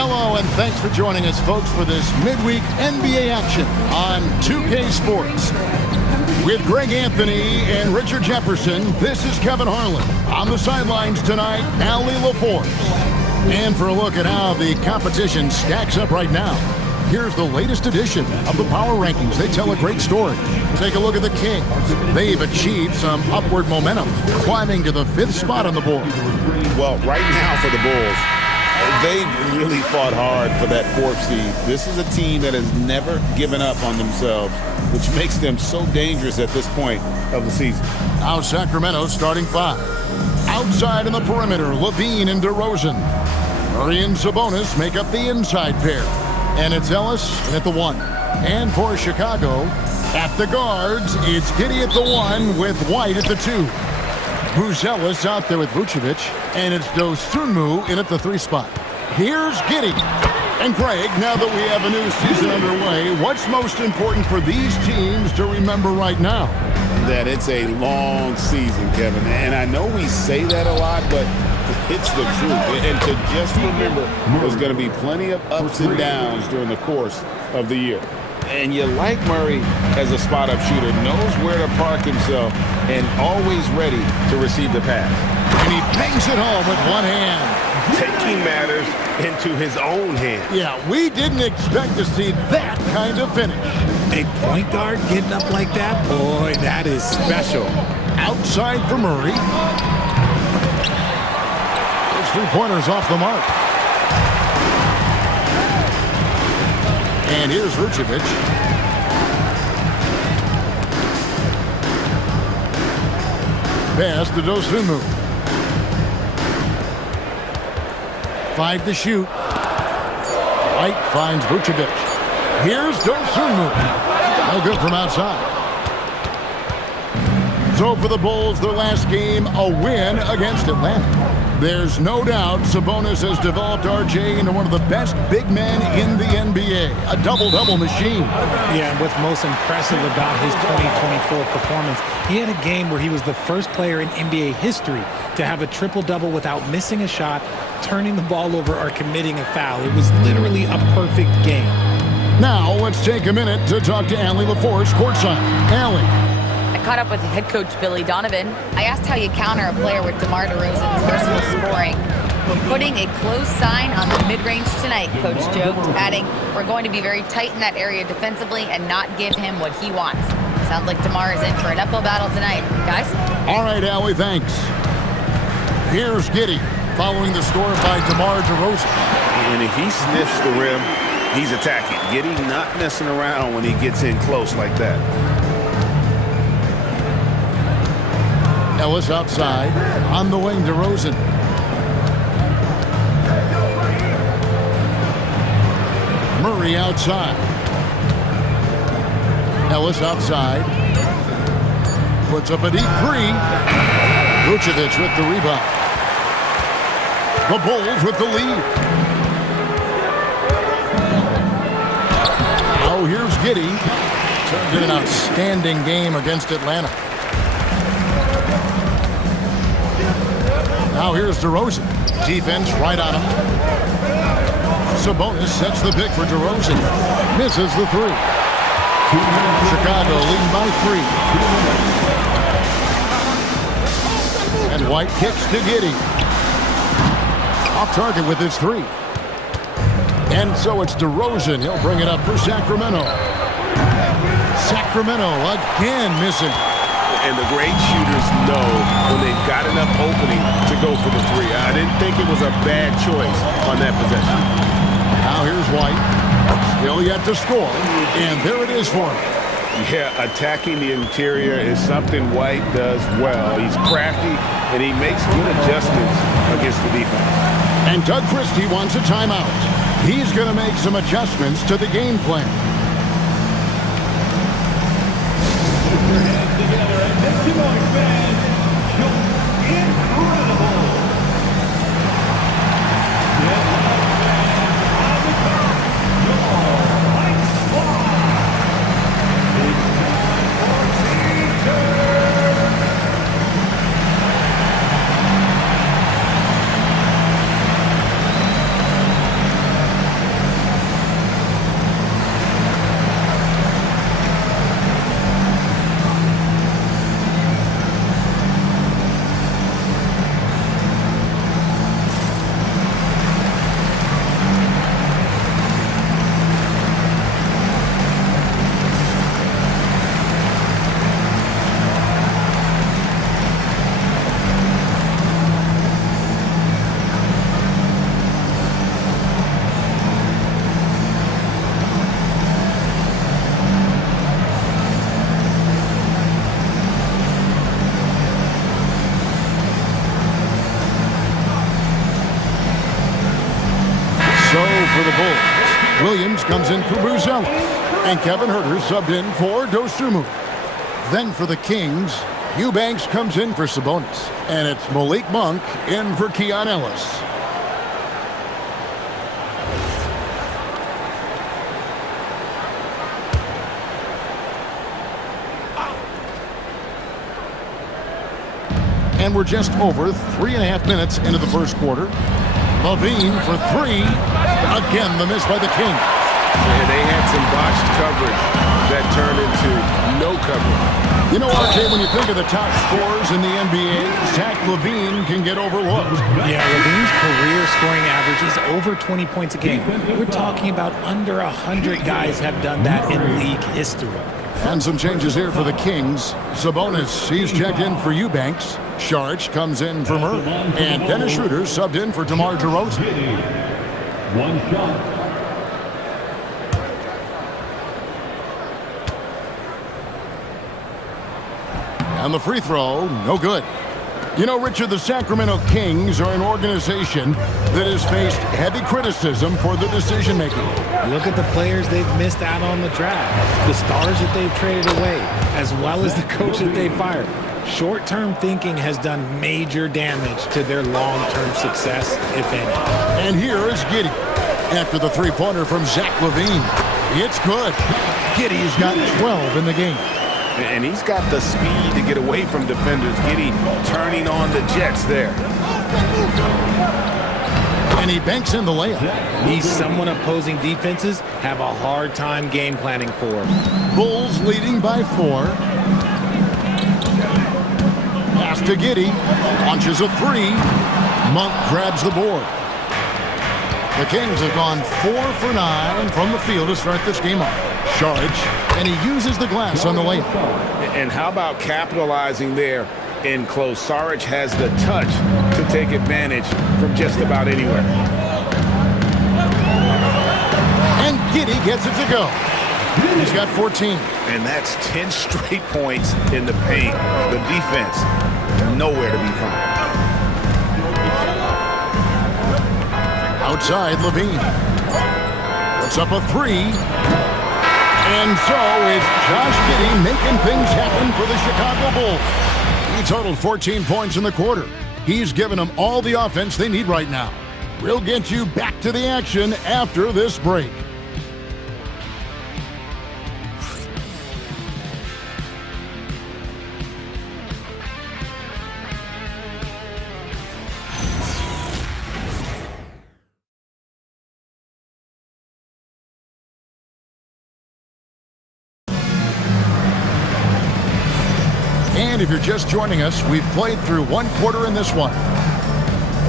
Hello, and thanks for joining us, folks, for this midweek NBA action on 2K Sports. With Greg Anthony and Richard Jefferson, this is Kevin Harlan. On the sidelines tonight, Allie LaForce. And for a look at how the competition stacks up right now, here's the latest edition of the Power Rankings. They tell a great story. Take a look at the Kings. They've achieved some upward momentum, climbing to the 5th spot on the board. Well, right now for the Bulls, they've really fought hard for that 4th seed. This is a team that has never given up on themselves, which makes them so dangerous at this point of the season. Now Sacramento starting 5. Outside in the perimeter, Levine and DeRozan. Murray and Sabonis make up the inside pair. And it's Ellis at the 1. And for Chicago, at the guards, it's Giddey at the 1 with White at the 2. Buzelis out there with Vucevic, and it's Dosunmu in at the 3 spot. Here's Giddey. And Greg, now that we have a new season underway, what's most important for these teams to remember right now? That it's a long season, Kevin. And I know we say that a lot, but it's the truth. And to just remember, there's going to be plenty of ups and downs during the course of the year. And you like Murray as a spot-up shooter, knows where to park himself, and always ready to receive the pass. And he bangs it home with one hand. Taking matters into his own hands. Yeah, we didn't expect to see that kind of finish. A point guard getting up like that? Boy, that is special. Outside for Murray. His 3-pointers off the mark. And here's Vucevic. Pass to Dosunmu. 5 to shoot. White finds Vucevic. Here's Dosunmu. No good from outside. So for the Bulls, their last game, a win against Atlanta. There's no doubt Sabonis has developed RJ into one of the best big men in the NBA. A double-double machine. Yeah, and what's most impressive about his 2024 performance, he had a game where he was the first player in NBA history to have a triple-double without missing a shot, turning the ball over, or committing a foul. It was literally a perfect game. Now, let's take a minute to talk to Allie LaForce courtside. Allie. I caught up with head coach Billy Donovan. I asked how you counter a player with DeMar DeRozan's versatile scoring. Putting a close sign on the mid-range tonight, Coach joked, adding, we're going to be very tight in that area defensively and not give him what he wants. Sounds like DeMar is in for an uphill battle tonight. Guys? All right, Allie, thanks. Here's Giddey, following the score by DeMar DeRozan. And if he sniffs the rim, he's attacking. Giddey not messing around when he gets in close like that. Ellis outside. On the wing, DeRozan. Murray outside. Ellis outside. Puts up a deep 3. Vucevic with the rebound. The Bulls with the lead. Oh, here's Giddey. Turned in an outstanding game against Atlanta. Now here's DeRozan. Defense right on him. Sabonis sets the pick for DeRozan. Misses the 3. Chicago leading by 3. And White kicks to Giddey. Off target with his 3. And so it's DeRozan. He'll bring it up for Sacramento. Sacramento again missing. And the great shooters know when they've got enough opening to go for the 3. I didn't think it was a bad choice on that possession. Now here's White. Still yet to score. And there it is for him. Yeah, attacking the interior is something White does well. He's crafty, and he makes good adjustments against the defense. And Doug Christie wants a timeout. He's going to make some adjustments to the game plan. for the Bulls. Williams comes in for Buzella. And Kevin Huerter subbed in for Dosunmu. Then for the Kings, Eubanks comes in for Sabonis. And it's Malik Monk in for Keon Ellis. And we're just over 3.5 minutes into the first quarter. Levine for three. Again, the miss by the Kings. And they had some botched coverage that turned into no coverage. You know, RJ, when you think of the top scorers in the NBA, Zach LaVine can get overlooked. Yeah, LaVine's career scoring average is over 20 points a game. We're talking about under 100 guys have done that in league history. And some changes here for the Kings. Sabonis, he's checked in for Eubanks. Sharch comes in for Murray. And Dennis Schroeder subbed in for DeMar DeRozan. One shot. And the free throw, no good. You know, Richard, the Sacramento Kings are an organization that has faced heavy criticism for the decision-making. Look at the players they've missed out on the draft, the stars that they've traded away, as well as the coach that they fired. Short-term thinking has done major damage to their long-term success, if any. And here is Giddey. After the three-pointer from Zach LaVine, it's good. Giddey's got 12 in the game. And he's got the speed to get away from defenders. Giddey turning on the Jets there. And he banks in the layup. He's someone opposing defenses have a hard time game planning for. Bulls leading by 4. Pass to Giddey. Launches a three. Monk grabs the board. The Kings have gone 4 for 9 from the field to start this game off. Charge, and he uses the glass on the layup. And how about capitalizing there in close? Saric has the touch to take advantage from just about anywhere. And Giddey gets it to go. He's got 14. And that's 10 straight points in the paint. The defense, nowhere to be found. Outside, Levine. Puts up a three. And so it's Josh Giddey making things happen for the Chicago Bulls. He totaled 14 points in the quarter. He's given them all the offense they need right now. We'll get you back to the action after this break. And if you're just joining us, we've played through one quarter in this one.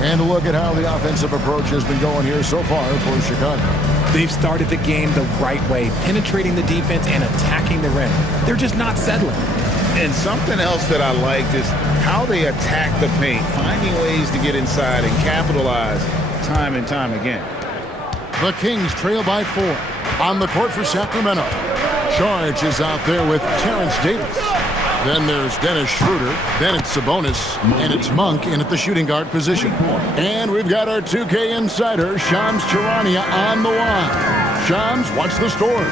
And look at how the offensive approach has been going here so far for Chicago. They've started the game the right way, penetrating the defense and attacking the rim. They're just not settling. And something else that I liked is how they attack the paint, finding ways to get inside and capitalize time and time again. The Kings trail by 4. On the court for Sacramento. Charge is out there with Terrence Davis. Then there's Dennis Schroeder, then it's Sabonis, and it's Monk in at the shooting guard position. And we've got our 2K insider, Shams Charania, on the line. Shams, what's the story?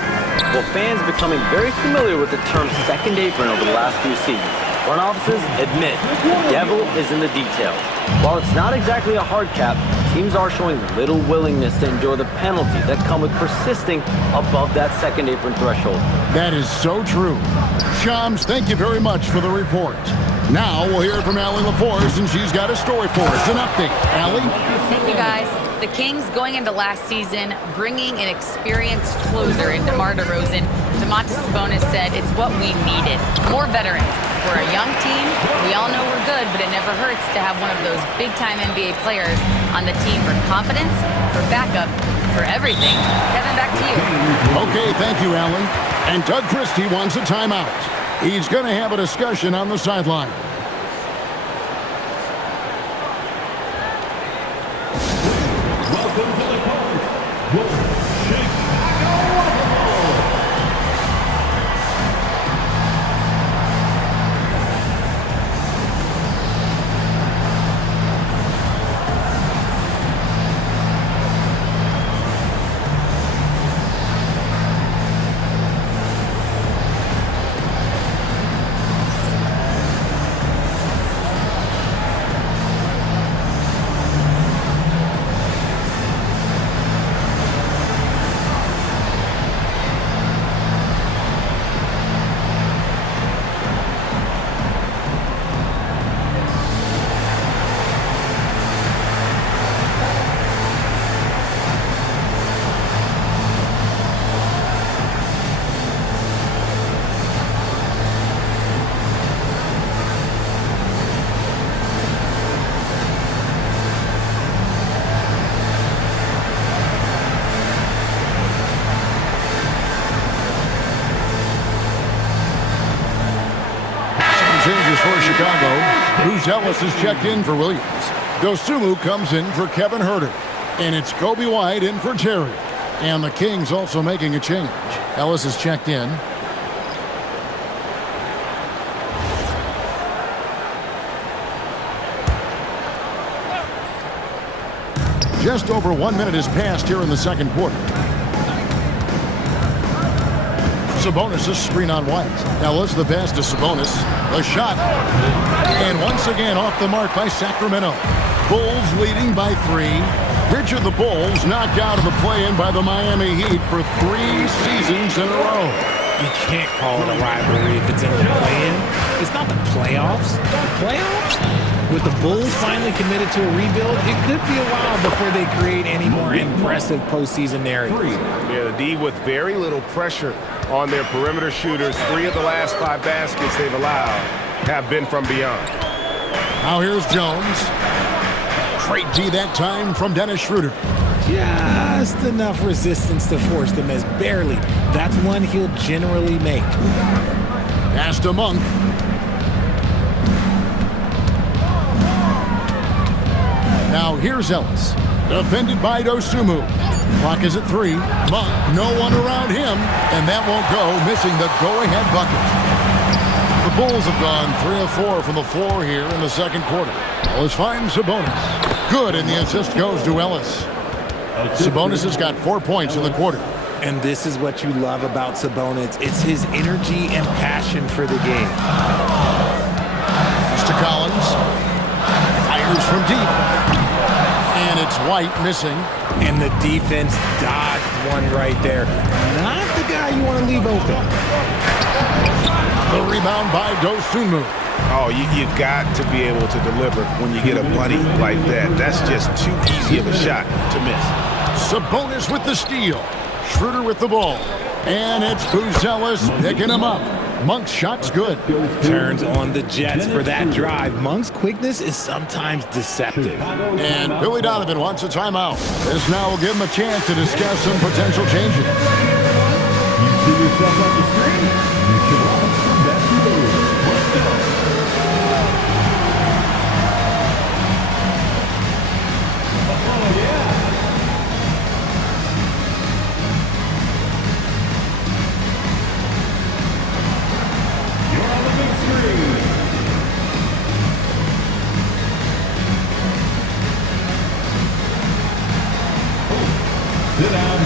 Well, fans becoming very familiar with the term second apron over the last few seasons. Front offices admit the devil is in the details. While it's not exactly a hard cap, teams are showing little willingness to endure the penalties that come with persisting above that second apron threshold. That is so true. Shams, thank you very much for the report. Now we'll hear from Allie LaForce, and she's got a story for us. An update. Allie? Thank you, guys. The Kings going into last season, bringing an experienced closer in DeMar DeRozan. Domantas Sabonis said it's what we needed. More veterans. We're a young team. We all know we're good, but it never hurts to have one of those big-time NBA players on the team for confidence, for backup, for everything. Kevin, back to you. Okay, thank you, Allie. And Doug Christie wants a timeout. He's going to have a discussion on the sideline. Welcome to the court, Chicago. Bruce Ellis is checked in for Williams. Dosunmu comes in for Kevin Huerter. And it's Kobe White in for Terry. And the Kings also making a change. Ellis is checked in. Just over 1 minute has passed here in the second quarter. Sabonis' screen on White. Ellis the pass to Sabonis. The shot. And once again off the mark by Sacramento. Bulls leading by 3. Which of the Bulls knocked out of the play-in by the Miami Heat for 3 seasons in a row? You can't call it a rivalry if it's in the play-in. It's not the playoffs. The playoffs? With the Bulls finally committed to a rebuild, it could be a while before they create any more impressive postseason narratives. Yeah, the D with very little pressure on their perimeter shooters. 3 of the last 5 baskets they've allowed have been from beyond. Now here's Jones. Great D that time from Dennis Schroeder. Just enough resistance to force the miss. Barely. That's one he'll generally make. Pass to Monk. Now here's Ellis. Defended by Dosunmu. Clock is at 3. Monk, no one around him. And that won't go, missing the go-ahead bucket. The Bulls have gone 3 of 4 from the floor here in the second quarter. Ellis finds Sabonis. Good, and the assist goes to Ellis. Sabonis has got 4 points in the quarter. And this is what you love about Sabonis. It's his energy and passion for the game. Mr. Collins. Fires from deep. And it's White missing. And the defense dodged one right there. Not the guy you want to leave open. The rebound by Dosunmu. Oh, you've got to be able to deliver when you get a bunny like that. That's just too easy of a shot to miss. Sabonis with the steal. Schroeder with the ball. And it's Buzelis picking him up. Monk's shot's good. Turns on the Jets for that drive. Monk's quickness is sometimes deceptive. And Billy Donovan wants a timeout. This now will give him a chance to discuss some potential changes. You see yourself on the screen? You should watch some basketball. Let's go. Oh, yeah. You're on the big screen. Sit down.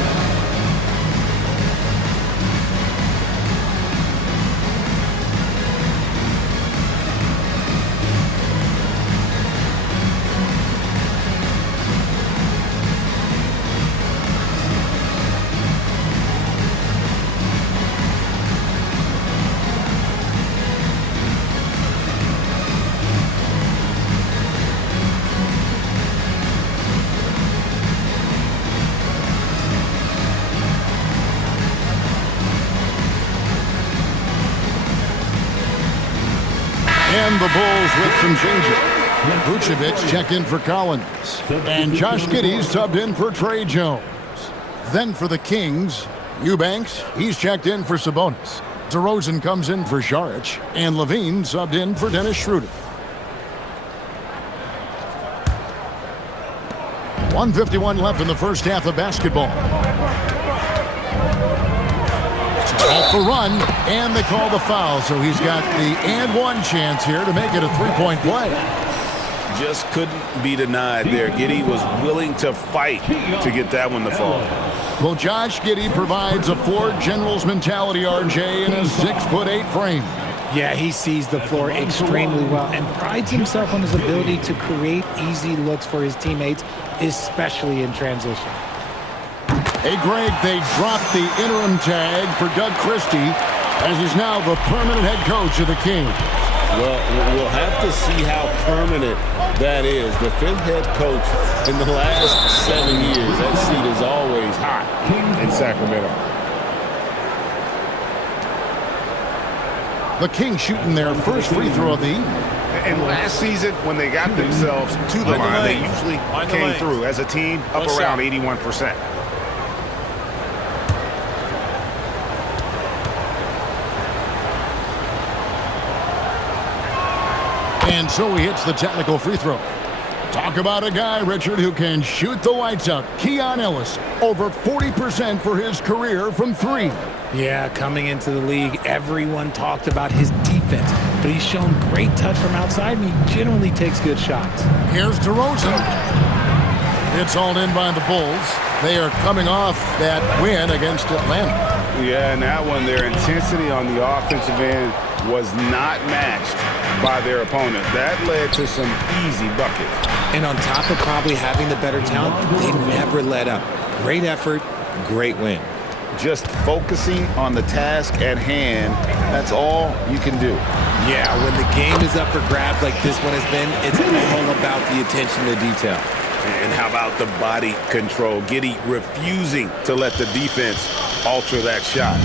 And the Bulls with some changes. Vucevic checked in for Collins. And Josh Giddey subbed in for Trey Jones. Then for the Kings, Eubanks, he's checked in for Sabonis. DeRozan comes in for Saric. And Levine subbed in for Dennis Schroeder. 1:51 left in the first half of basketball. Off the run, and they call the foul, so he's got the and one chance here to make it a three-point play. Just couldn't be denied there. Giddey was willing to fight to get that one to fall. Well, Josh Giddey provides a floor general's mentality, RJ, in a 6'8" frame. Yeah, he sees the floor extremely well and prides himself on his ability to create easy looks for his teammates, especially in transition. Hey, Greg, they dropped the interim tag for Doug Christie as he's now the permanent head coach of the Kings. Well, we'll have to see how permanent that is. The 5th head coach in the last 7 years. That seat is always hot in Sacramento. The Kings shooting their first free throw of the evening. And last season, when they got themselves to the line, they usually came through as a team up around 81%. And so he hits the technical free throw. Talk about a guy, Richard, who can shoot the lights out. Keon Ellis, over 40% for his career from three. Yeah, coming into the league, everyone talked about his defense, but he's shown great touch from outside, and he generally takes good shots. Here's DeRozan. It's hauled in by the Bulls. They are coming off that win against Atlanta. Yeah, and that one, their intensity on the offensive end was not matched by their opponent. That led to some easy buckets. And on top of probably having the better talent, they never let up. Great effort, great win. Just focusing on the task at hand, that's all you can do. Yeah, when the game is up for grabs like this one has been, it's all about the attention to detail. And how about the body control? Giddey refusing to let the defense alter that shot.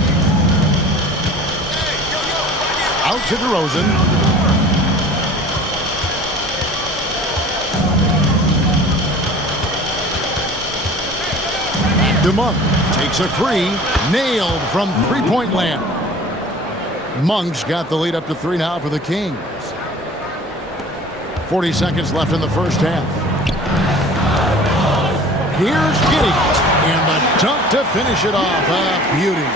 Out to DeRozan. Monk takes a three, nailed from three-point land. Monk's got the lead up to 3 now for the Kings. 40 seconds left in the first half. Here's Giddey, and the dunk to finish it off. Beauty.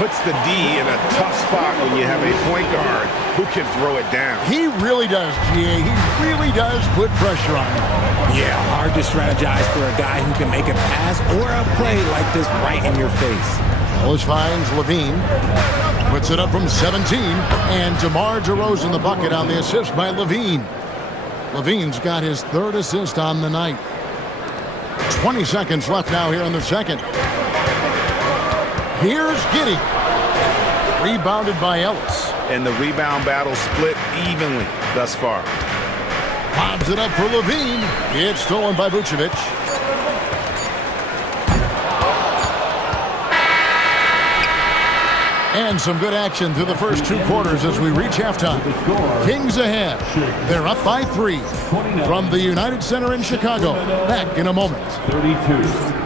Puts the D in a tough spot when you have a point guard who can throw it down. He really does, GA. He really does put pressure on him. Yeah, hard to strategize for a guy who can make a pass or a play like this right in your face. Ellis finds Levine. Puts it up from 17. And DeMar DeRozan the bucket on the assist by Levine. Levine's got his 3rd assist on the night. 20 seconds left now here in the second. Here's Giddey. Rebounded by Ellis. And the rebound battle split evenly thus far. Lobs it up for Levine. It's stolen by Vucevic. And some good action through the first 2 quarters as we reach halftime. Kings ahead. They're up by 3 from the United Center in Chicago. Back in a moment. 32.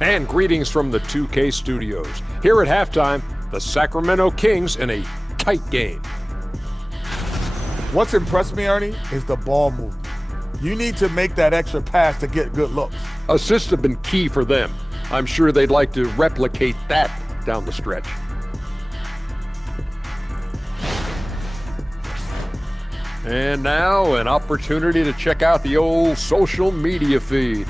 And greetings from the 2K studios. Here at halftime, the Sacramento Kings in a tight game. What's impressed me, Ernie, is the ball movement. You need to make that extra pass to get good looks. Assists have been key for them. I'm sure they'd like to replicate that down the stretch. And now an opportunity to check out the old social media feed.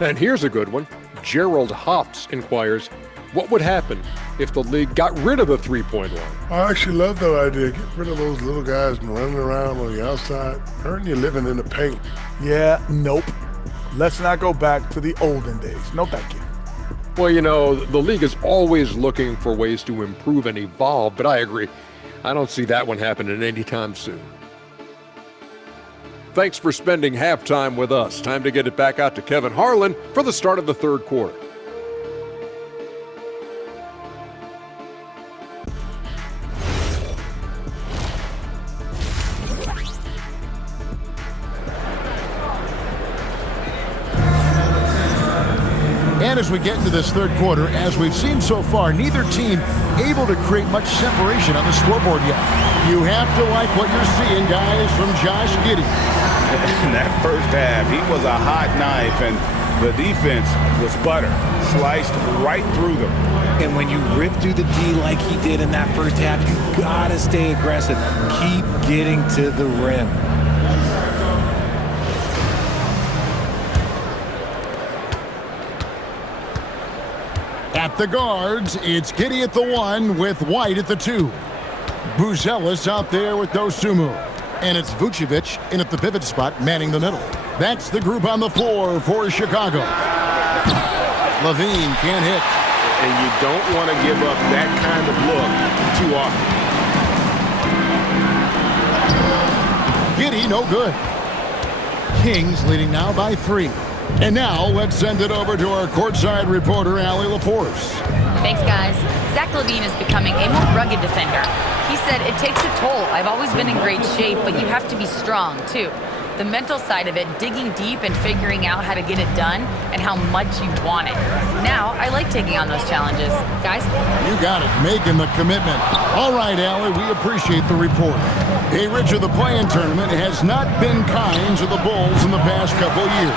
And here's a good one. Gerald Hops inquires, what would happen if the league got rid of the three-point line? I actually love that idea. Get rid of those little guys running around on the outside, hurting you living in the paint. Yeah, nope. Let's not go back to the olden days. No, thank you. Well, you know, the league is always looking for ways to improve and evolve, but I agree. I don't see that one happening anytime soon. Thanks for spending halftime with us. Time to get it back out to Kevin Harlan for the start of the 3rd quarter. And as we get into this 3rd quarter, as we've seen so far, neither team able to create much separation on the scoreboard yet. You have to like what you're seeing, guys, from Josh Giddey. In that first half, he was a hot knife, and the defense was butter, sliced right through them. And when you rip through the D like he did in that first half, you gotta stay aggressive. Keep getting to the rim. At the guards, it's Giddey at the 1 with White at the 2. Buzelis out there with Dosunmu. And it's Vucevic in at the pivot spot, manning the middle. That's the group on the floor for Chicago. Levine can't hit. And you don't want to give up that kind of look too often. Giddey, no good. Kings leading now by 3. And now let's send it over to our courtside reporter, Allie LaForce. Thanks, guys. Zach LaVine is becoming a more rugged defender. He said, it takes a toll. I've always been in great shape, but you have to be strong, too. The mental side of it, digging deep and figuring out how to get it done and how much you want it. Now, I like taking on those challenges. Guys? You got it, making the commitment. All right, Allie, we appreciate the report. Hey, Richard, the play-in tournament has not been kind to the Bulls in the past couple years.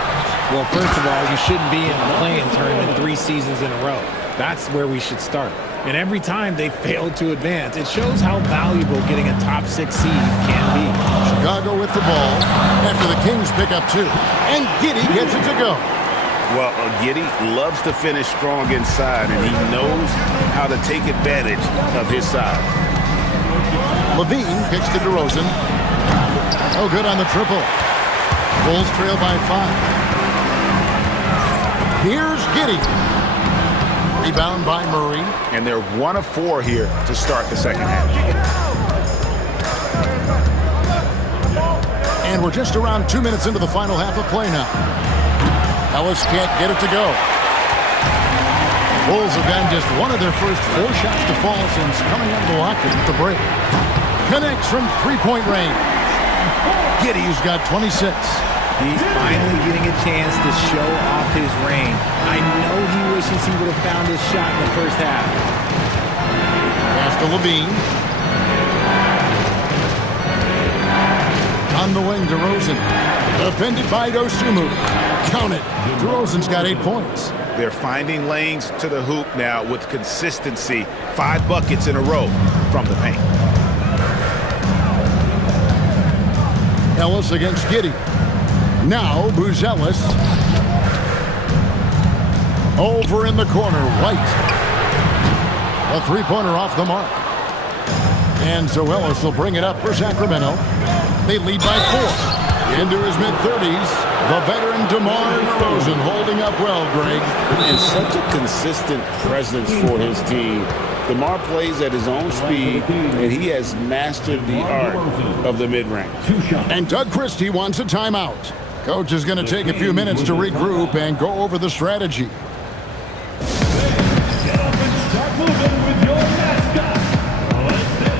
Well, first of all, you shouldn't be in the play-in tournament 3 seasons in a row. That's where we should start. And every time they failed to advance, it shows how valuable getting a top 6 seed can be. Chicago with the ball after the Kings pick up 2. And Giddey gets it to go. Well, Giddey loves to finish strong inside, and he knows how to take advantage of his size. LaVine kicks to DeRozan. Oh, good on the triple. Bulls trail by 5. Here's Giddey. Rebound by Murray. And they're 1 of 4 here to start the second half. And we're just around 2 minutes into the final half of play now. Ellis can't get it to go. Bulls have gotten just one of their first 4 shots to fall since coming out of the locker at the break. Connects from 3-point range. Giddey's got 26. He's finally getting a chance to show off his range. I know he wishes he would have found his shot in the first half. Pass to LaVine. On the wing, DeRozan. Defended by Dosunmu. Count it. DeRozan's got 8 points. They're finding lanes to the hoop now with consistency. 5 buckets in a row from the paint. Ellis against Giddey. Now, Buzelis. Over in the corner, White. A 3-pointer off the mark. And so Ellis will bring it up for Sacramento. They lead by 4. Into his mid-30s, the veteran DeMar DeRozan holding up well, Greg. And such a consistent presence for his team. DeMar plays at his own speed, and he has mastered the art of the mid-range. And Doug Christie wants a timeout. Coach is going to take a few minutes to regroup and go over the strategy. Get up and start moving with your mascot. Let's dance.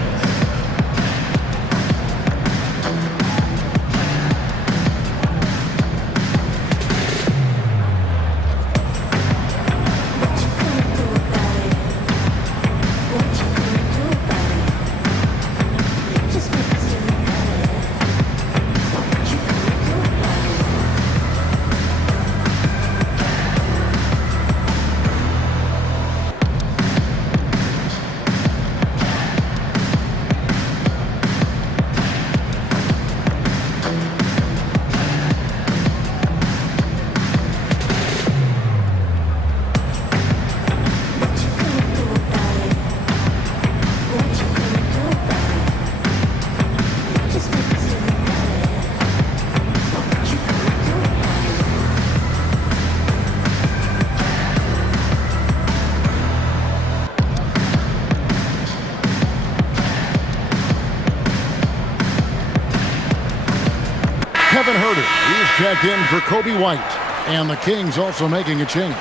Kevin Herter, he's checked in for Kobe White. And the Kings also making a change.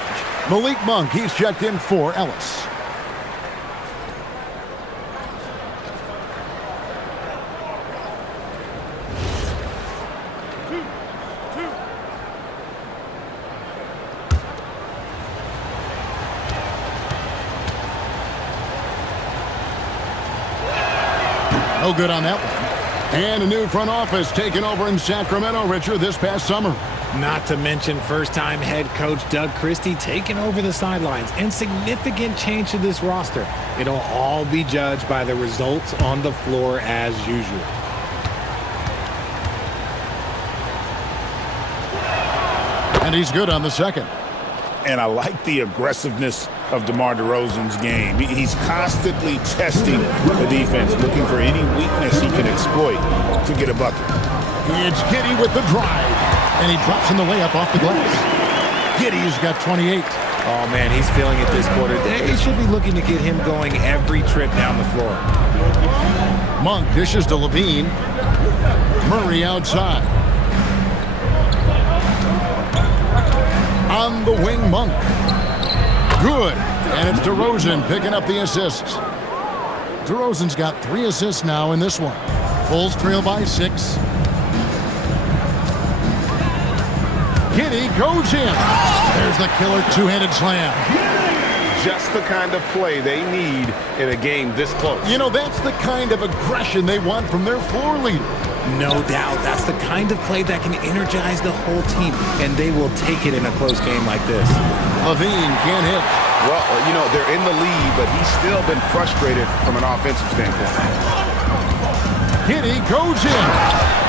Malik Monk, he's checked in for Ellis. No good on that one. And a new front office taken over in Sacramento, Richard, this past summer. Not to mention first-time head coach Doug Christie taking over the sidelines. And significant change to this roster. It'll all be judged by the results on the floor as usual. And he's good on the second. And I like the aggressiveness of DeMar DeRozan's game. He's constantly testing the defense, looking for any weakness he can exploit to get a bucket. It's Giddey with the drive. And he drops in the layup off the glass. Giddey's got 28. Oh, man, he's feeling it this quarter. They should be looking to get him going every trip down the floor. Monk dishes to LaVine. Murray outside. On the wing, Monk. Good. And it's DeRozan picking up the assists. DeRozan's got 3 assists now in this one. Bulls trail by 6. Giddey goes in. There's the killer two-handed slam. Just the kind of play they need in a game this close. You know, that's the kind of aggression they want from their floor leader. No doubt. That's the kind of play that can energize the whole team, and they will take it in a close game like this. Levine can't hit. Well, you know, they're in the lead, but he's still been frustrated from an offensive standpoint. Giddey goes in.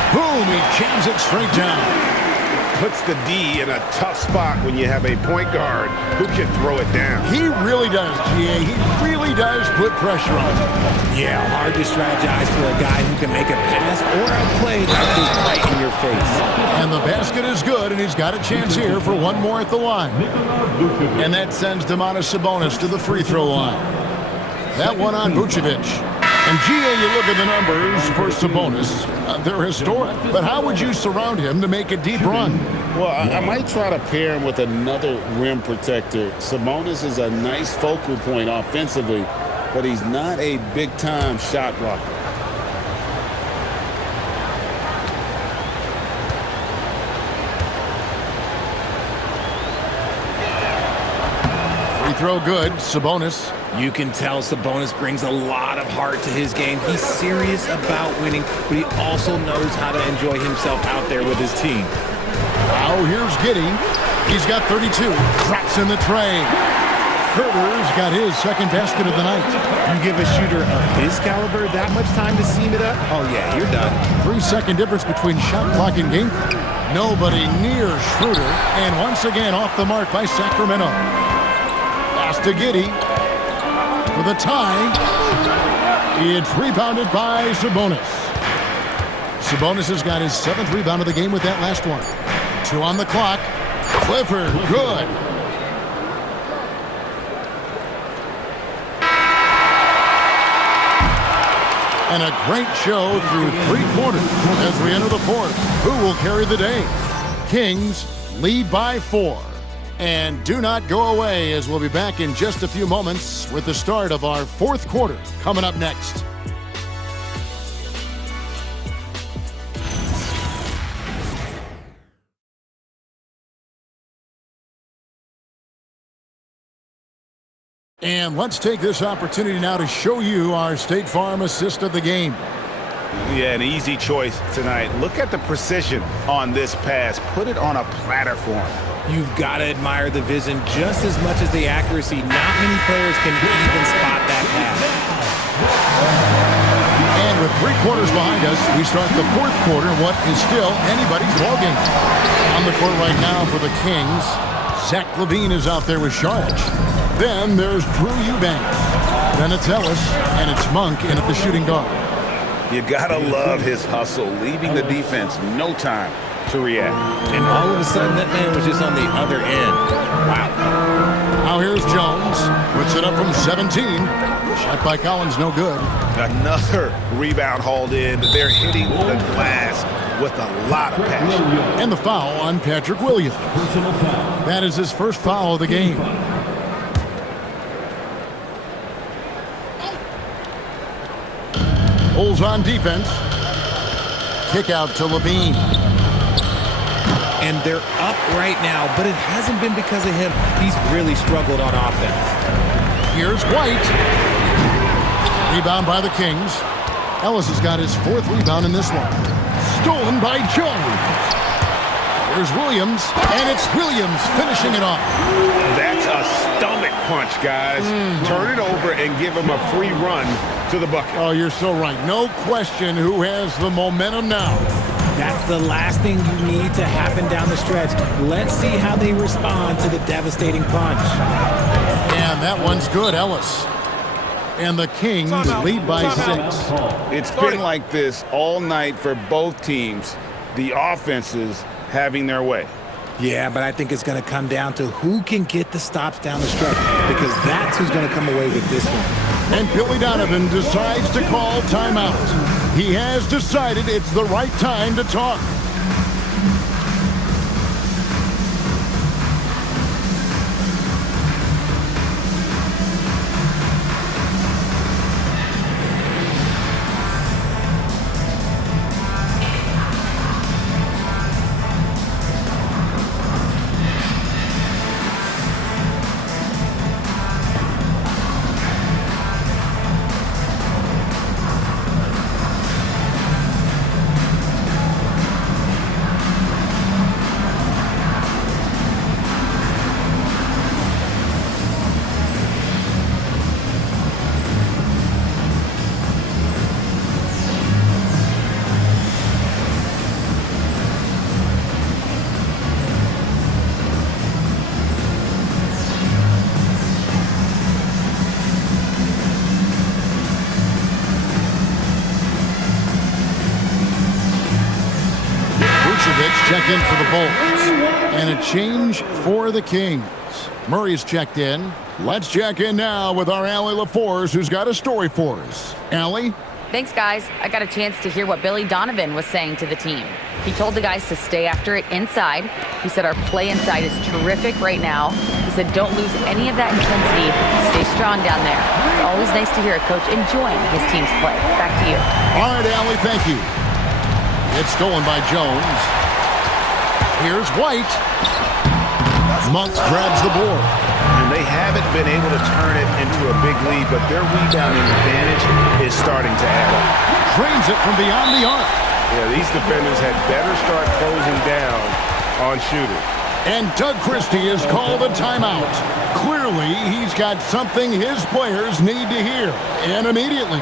Boom, he jams it straight down. Puts the D in a tough spot when you have a point guard who can throw it down. He really does, GA. He really does put pressure on him. Yeah, hard to strategize for a guy who can make a pass or a play like this right in your face. And the basket is good, and he's got a chance here for one more at the line. And that sends Domantas Sabonis to the free throw line. That one on Vucevic. And GA, you look at the numbers for Sabonis. They're historic. But how would you surround him to make a deep run? Well, I might try to pair him with another rim protector. Sabonis is a nice focal point offensively, but he's not a big-time shot blocker. Free throw good. Sabonis. You can tell Sabonis brings a lot of heart to his game. He's serious about winning, but he also knows how to enjoy himself out there with his team. Now here's Giddey. He's got 32. Drops in the tray. Herter's got his second basket of the night. You give a shooter of his caliber that much time to seam it up? Oh, yeah, you're done. 3-second difference between shot clock and game clock. Nobody near Schroeder. And once again off the mark by Sacramento. Pass to Giddey. For the tie, it's rebounded by Sabonis. Sabonis has got his 7th rebound of the game with that last one. 2 on the clock. Clifford, good. And a great show through 3 quarters as we enter the 4th. Who will carry the day? Kings lead by 4. And do not go away, as we'll be back in just a few moments with the start of our 4th quarter coming up next. And let's take this opportunity now to show you our State Farm assist of the game. Yeah, an easy choice tonight. Look at the precision on this pass. Put it on a platter for him. You've got to admire the vision just as much as the accuracy. Not many players can even spot that pass. And with 3 quarters behind us, we start the 4th quarter, what is still anybody's ballgame. On the court right now for the Kings, Zach LaVine is out there with Sharge. Then there's Drew Eubanks. Then it's Ellis, and it's Monk in at the shooting guard. You gotta love his hustle, leaving the defense no time to react. And all of a sudden, that man was just on the other end. Wow. Now here's Jones. Puts it up from 17. Shot by Collins, no good. Another rebound hauled in. They're hitting the glass with a lot of passion. And the foul on Patrick Williams. That is his first foul of the game. Bulls on defense. Kick out to LaVine. And they're up right now, but it hasn't been because of him. He's really struggled on offense. Here's White. Rebound by the Kings. Ellis has got his 4th rebound in this one. Stolen by Jones. Here's Williams, and it's Williams finishing it off. That's a stomach punch, guys. Turn it over and give him a free run to the bucket. Oh, you're so right. No question who has the momentum now. That's the last thing you need to happen down the stretch. Let's see how they respond to the devastating punch. And that one's good, Ellis. And the Kings lead by 6. It's been like this all night for both teams. The offenses having their way. Yeah, but I think it's going to come down to who can get the stops down the stretch, because that's who's going to come away with this one. And Billy Donovan decides to call timeout. He has decided it's the right time to talk. in for the Bulls. And a change for the Kings. Murray's checked in. Let's check in now with our Allie LaForce, who's got a story for us. Allie? Thanks, guys. I got a chance to hear what Billy Donovan was saying to the team. He told the guys to stay after it inside. He said our play inside is terrific right now. He said don't lose any of that intensity. Stay strong down there. It's always nice to hear a coach enjoying his team's play. Back to you. All right, Allie, thank you. It's stolen by Jones. Here's White. Monk grabs the board. And they haven't been able to turn it into a big lead, but their rebounding advantage is starting to add up. Drains it from beyond the arc. Yeah, these defenders had better start closing down on shooters. And Doug Christie has called a timeout. Clearly, he's got something his players need to hear, and immediately.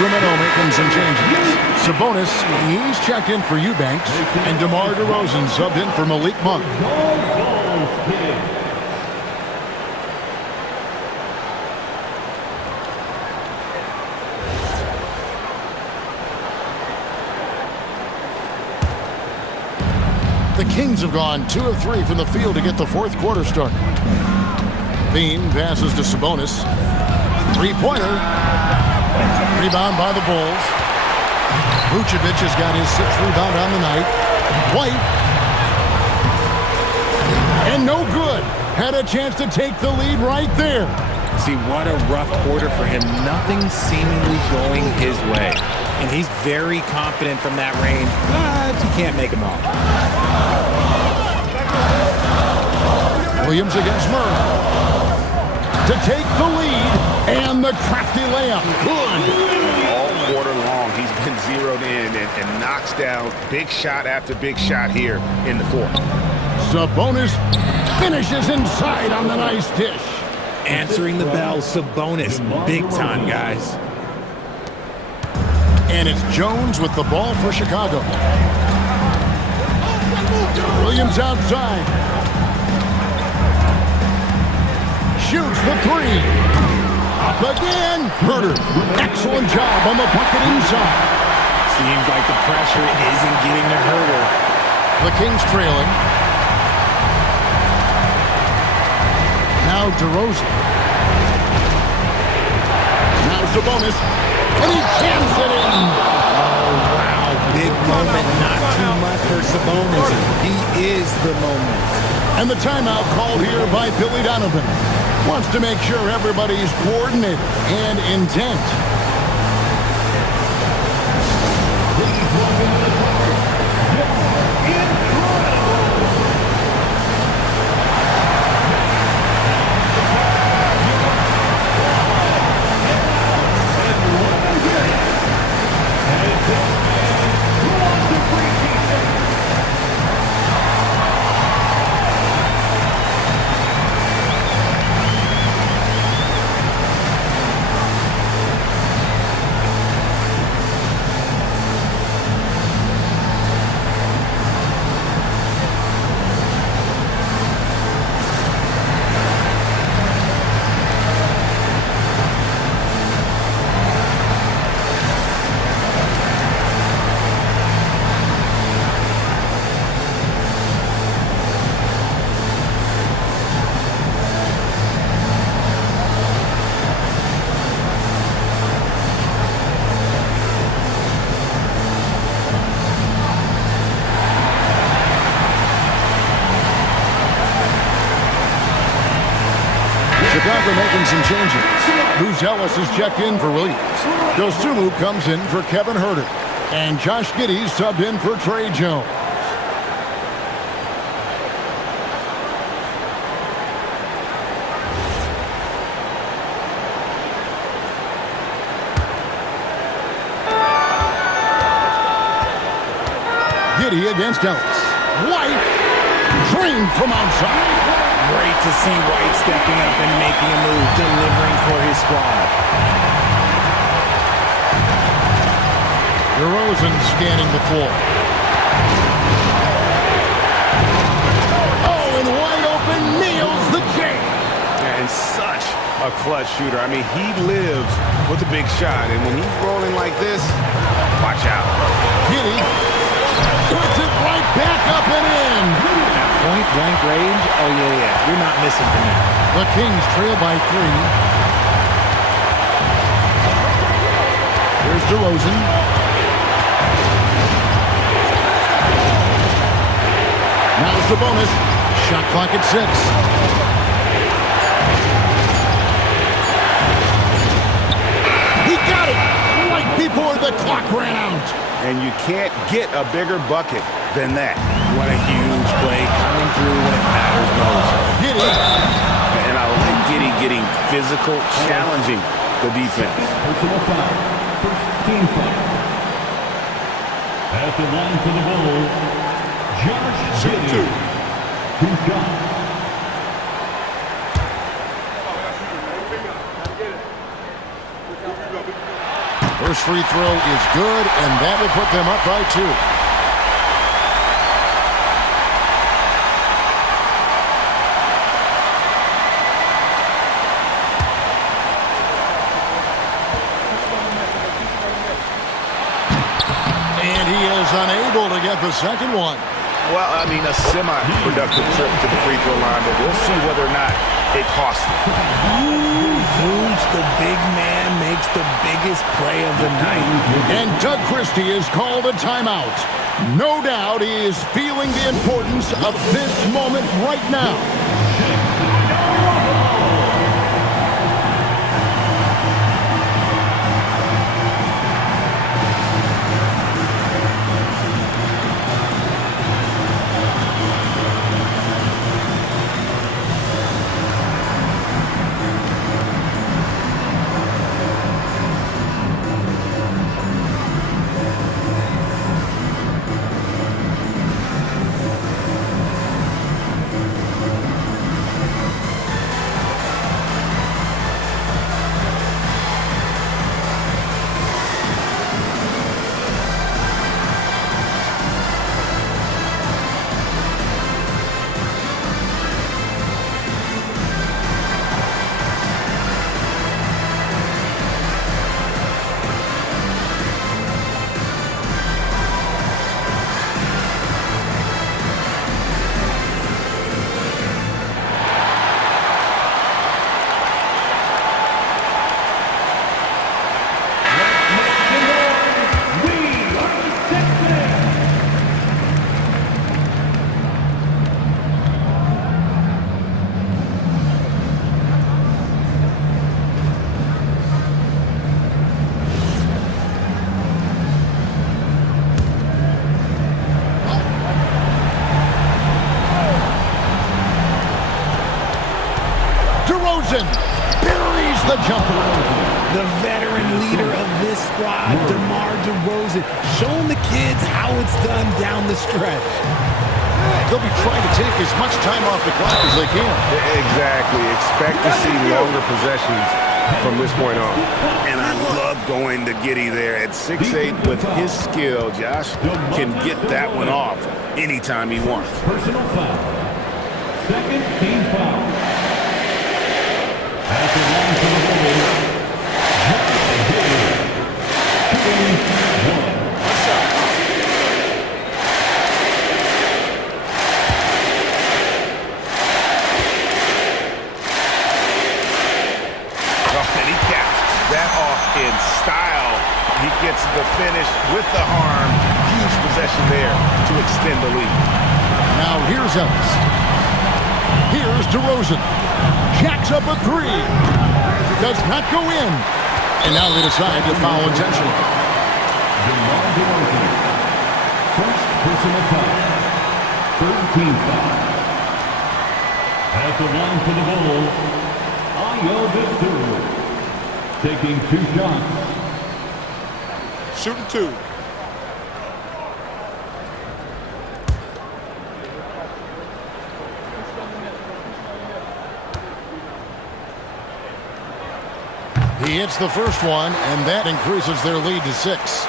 Sacramento making some changes. Sabonis, he's checked in for Eubanks, and DeMar DeRozan subbed in for Malik Monk. The Kings have gone 2 of 3 from the field to get the fourth quarter started. Bean passes to Sabonis. Three-pointer. Rebound by the Bulls. Vucevic has got his 6th rebound on the night. White. And no good. Had a chance to take the lead right there. See, what a rough quarter for him. Nothing seemingly going his way. And he's very confident from that range, but he can't make them all. Williams against Murray. To take the lead, and the crafty layup. Good. All quarter long, he's been zeroed in and knocks down big shot after big shot here in the fourth. Sabonis finishes inside on the nice dish. Answering the bell, Sabonis, big time, guys. And it's Jones with the ball for Chicago. Williams outside. Shoots the three. Up again. Herter. Excellent job on the bucket inside. Seems like the pressure isn't getting to Herter. The Kings trailing. Now DeRozan. Now Sabonis. And he jams it in. Oh, wow. Big moment. Not too much for Sabonis. He is the moment. And the timeout called here by Billy Donovan. Wants to make sure everybody's coordinated and intent. Chicago making some changes. Bruce Ellis is checked in for Williams. Dosunmu comes in for Kevin Huerter. And Josh Giddey subbed in for Trey Jones. Giddey against Ellis. White, drained from outside. Great to see White stepping up and making a move, delivering for his squad. DeRozan scanning the floor. Oh, and wide open, nails the J. And such a clutch shooter. I mean, he lives with a big shot, and when he's rolling like this, watch out. Giddey puts it right back up and in. At point-blank range, oh, yeah. You're not missing from that. The Kings trail by 3. Here's DeRozan. Now's the bonus. Shot clock at 6. He got it right before the clock ran out. And you can't get a bigger bucket than that. What a huge play coming through when it matters most. Giddey. And I like Giddey getting physical, challenging the defense. Personal foul. First team foul. At the line for the Bulls, Josh Giddey. 2 shots. First free throw is good, and that will put them up by 2. And he is unable to get the second one. Well, I mean, a semi-productive trip to the free throw line, but we'll see whether or not it costs him. Who's the big man makes the biggest play of the night. And Doug Christie is called a timeout. No doubt he is feeling the importance of this moment right now. DeRozan buries the jumper. The veteran leader of this squad, DeMar DeRozan, showing the kids how it's done down the stretch. They'll be trying to take as much time off the clock as they can. Exactly. Expect to see longer possessions from this point on. And I love going to Giddey there at 6'8". With his skill, Josh can get that one off anytime he wants. Personal foul. Second team foul. At the line for the Bulls, Josh Giddey. 2-1. In style, he gets the finish with the harm. Huge possession there to extend the lead. Now here's Ellis. Here's DeRozan. Jacks puts up a three. Does not go in. And now they decide to foul intentionally. First personal foul. Third team foul. At the line for the Bulls, Ayo Victor. Taking 2 shots. Shooting 2. He hits the first one, and that increases their lead to 6.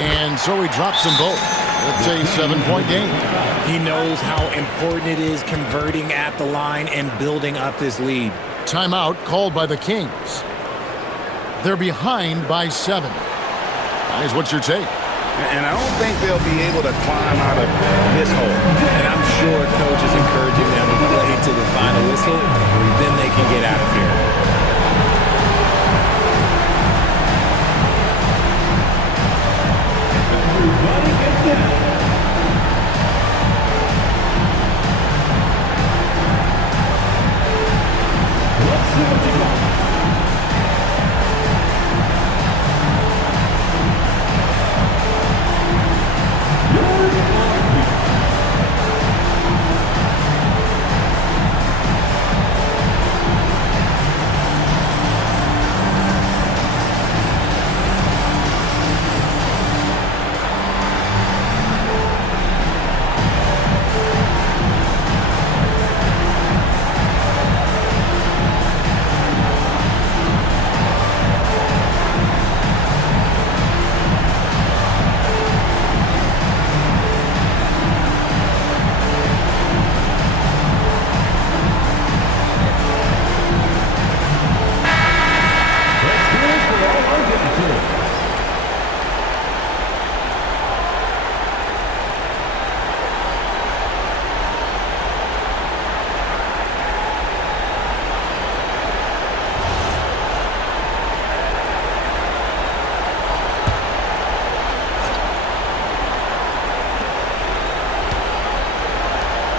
And so he drops them both. It's a 7-point game. He knows how important it is converting at the line and building up this lead. Timeout called by the Kings. They're behind by 7. Guys, what's your take? And I don't think they'll be able to climb out of this hole. And I'm sure coach is encouraging them to play to the final whistle. Then they can get out of here. Everybody get down. Let's see what you got.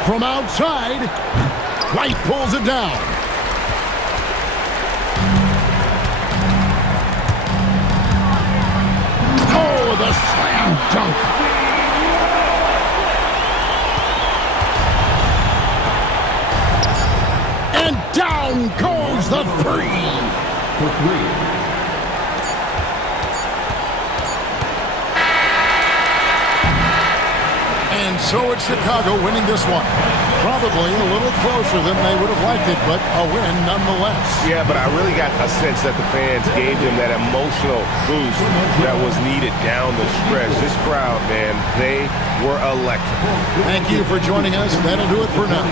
From outside, White pulls it down. Oh, the slam dunk. And down goes the three. For 3. And so it's Chicago winning this one. Probably a little closer than they would have liked it, but a win nonetheless. Yeah, but I really got a sense that the fans gave them that emotional boost that was needed down the stretch. This crowd, man, they were electric. Thank you for joining us. That'll do it for now.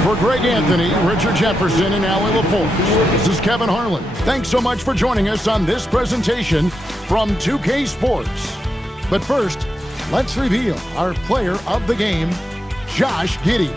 For Greg Anthony, Richard Jefferson, and Allie LaForge, this is Kevin Harlan. Thanks so much for joining us on this presentation from 2K Sports. But first, let's reveal our player of the game, Josh Giddey.